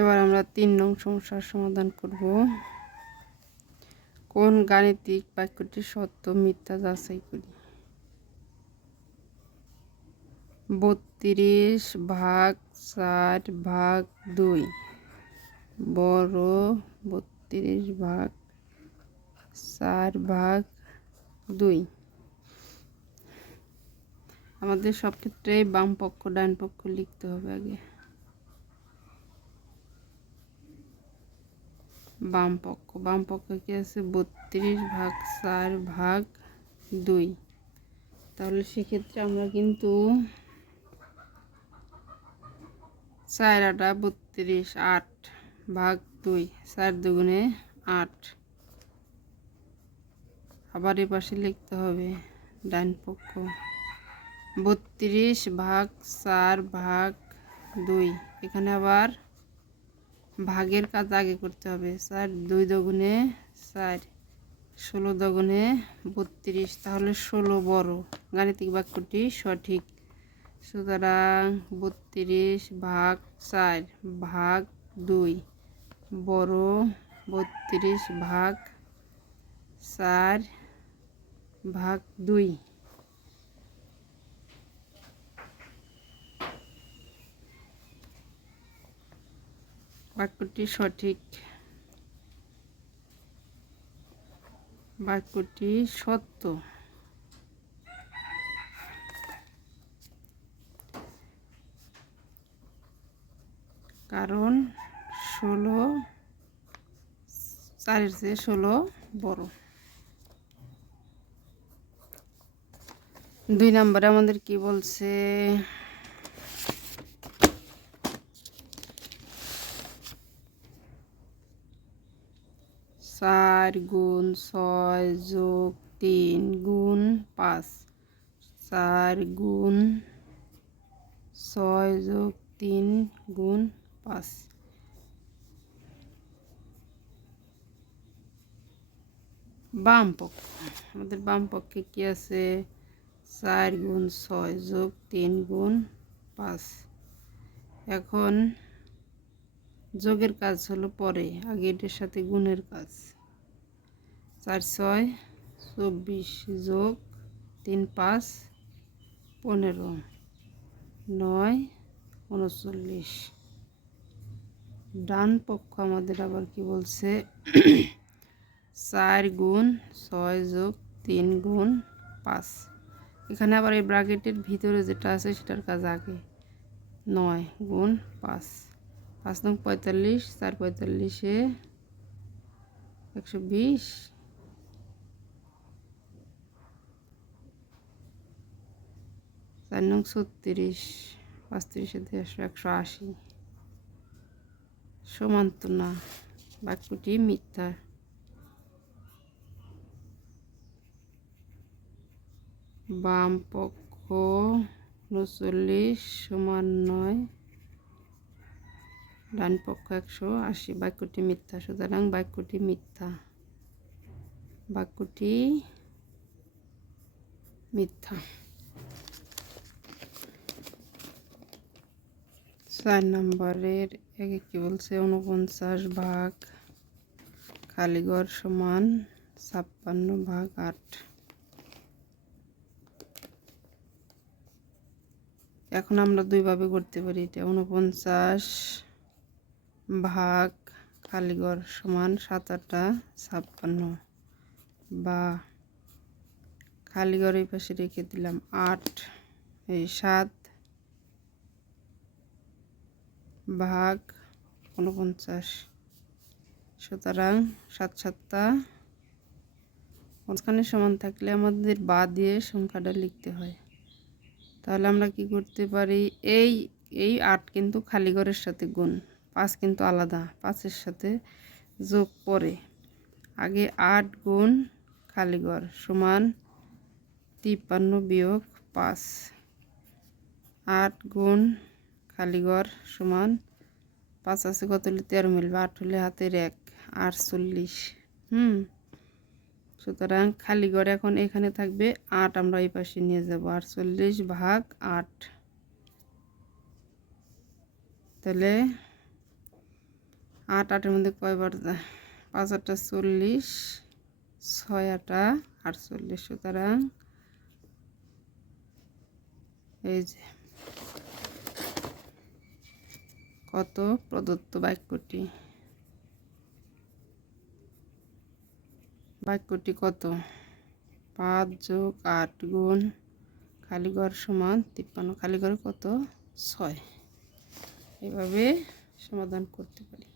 এবার আমরা 3 নং সমস্যার সমাধান করব। কোন গাণিতিক বাক্যটি সত্য মিথ্যা যাচাই করি। 32 ভাগ 4 ভাগ 2 বড় 32 ভাগ 4 ভাগ 2। আমাদের সব ক্ষেত্রে বাম পক্ষ ডান পক্ষ লিখতে হবে আগে। বাম পক্ষ কি আছে 32 ভাগ 4 ভাগ 2। তাহলে সেক্ষেত্রে আমরা কিন্তু 4 আটা 32 8 ভাগ 2 4 দুগুণে 8। আবার এ পাশে লিখতে হবে ডান পক্ষ 32 ভাগ 4 ভাগ 2। এখানে আবার ভাগের কাজ আগে করতে হবে। 4 2 দুগুণে 4 16 দুগুণে 32। তাহলে 16 বড়। গাণিতিক বাক্যটি সঠিক। সুতরাং 32 ভাগ 4 ভাগ 2 বড় 32 ভাগ 4 ভাগ 2। বাক্যটি সঠিক। বাক্যটি সত্য। কারণ 16 4-এর চেয়ে 16 বড়। 2 নম্বরে আমাদের কি বলছে, 4 গুণ 6 যোগ 3 গুণ 5। 4 গুণ 6 যোগ 3 গুণ 5। বাম পক্ষ আমাদের বাম পক্ষে কি আছে 4 গুণ 6 যোগ 3 গুণ 5। এখন যোগের কাজ হলো পরে, আগে এটার সাথে গুণের কাজ। 4 6 24 যোগ 3 5 15 9 39। ডান পক্ষ আমাদের আবার কি বলছে 4 গুণ 6 যোগ 3 গুণ 5। এখানে আবার এই ব্র্যাকেটের ভিতরে যেটা আছে সেটার কাজ আগে। 9 গুণ 5 5 নং 45 4 45-এ 120 4 নং 36 35-এ 180 সমান তো না। বাক্যটি মিথ্যা। বাম পক্ষ 39 সমান 9, ডান পক্ষ 180। বাক্যটি মিথ্যা। সুতরাং বাক্যটি মিথ্যা। বাক্যটি মিথ্যা। 4 নম্বরের একে কি বলছে 49 ভাগ খালি ঘর সমান 56 ভাগ 8। এখন আমরা দুইভাবে করতে পারি এটা। 49 ভাগ খালি ঘর সমান 7 8 56, বা খালি ঘর এই পাশে রেখে দিলাম 8 এই 7 ভাগ 49। সুতরাং 7 7 মাঝখানে সমান থাকলে আমাদের বা দিয়ে সংখ্যাটা লিখতে হয়। তাহলে আমরা কি করতে পারি, এই 8 কিন্তু খালি ঘরের সাথে গুণ, 5 কিন্তু আলাদা, 5-এর সাথে যোগ পরে। আগে 8 গুণ খালি ঘর সমান 53 বিয়োগ 5। 8 গুণ খালি ঘর সমান 5 আছে কত হলে 13 মিলবে, 8 হলে হাতের 1 48। সুতরাং খালি ঘর এখন এখানে থাকবে 8, আমরা এই পাশে নিয়ে যাব 48 ভাগ 8। তাহলে 8 8-এর মধ্যে কয়বার যায়? 5 8 40, 6 8 48। সুতরাং এই যে কত প্রদত্ত বাক্যটি কত? 5 যোগ 8 গুণ খালি ঘর সমান 53, খালি ঘরে কত? 6। এভাবে সমাধান করতে পারি।